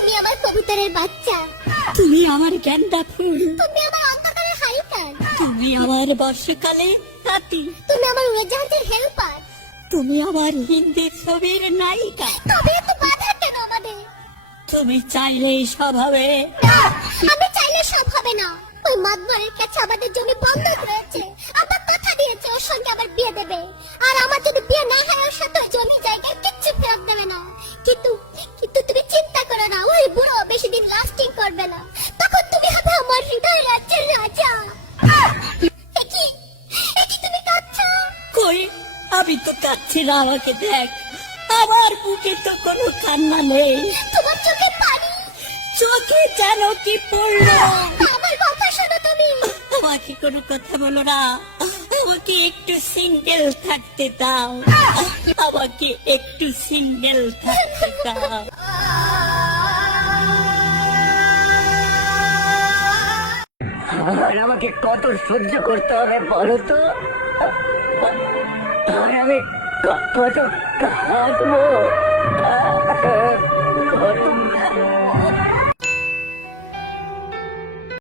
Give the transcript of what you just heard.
তুমি আমার কবুতরের বাচ্চা, তুমি আমার গেন্দা ফুল, তুমি আমার অন্ধকারের হারিকেন, তুমি আমার বর্ষাকালে তাঁতি, তুমি আমার উড়োজাহাজের হেল্পার। তুমি আমার হিন্দি ছবির নায়িকা। তবে এত বাধা কেন আমাদের? তুমি চাইলেই সব হবে। না, আমি চাইলে সব হবে না। ওই মাতবরের কাছে আমাদের জমি বন্ধক রয়েছে। আমার কথা দিয়েছে ওর সঙ্গে আমার বিয়ে দেবে, আর আমার যদি বিয়ে না হয় ওর সাথে ওই জমি জায়গায় কিচ্ছু ফেরত দেবে না। কিন্তু কিন্তু তুমি চিন্তা করো না, ওই বুড়ো বেশি দিন লাস্টিং করবে না। তখন তুমি হবে আমার হৃদয় রাজ্যের রাজা। একি একি তুমি কাঁদছো? কই, আমি তো কাচ্ছি না, আমাকে দেখ, আমার বুকে তো কোনো কান্না নেই। তোমার চোখে পানি, চোখে যেন কি পড়লো। আমার কথা শোনো তুমি। আমাকে কোনো কথা বলো না, আমাকে একটু সিঙ্গেল থাকতে দাও, আমাকে একটু সিঙ্গেল থাকতে দাও। আর আমাকে কত সহ্য করতে হবে বলো তো? আর আমি কত কাঁদবো?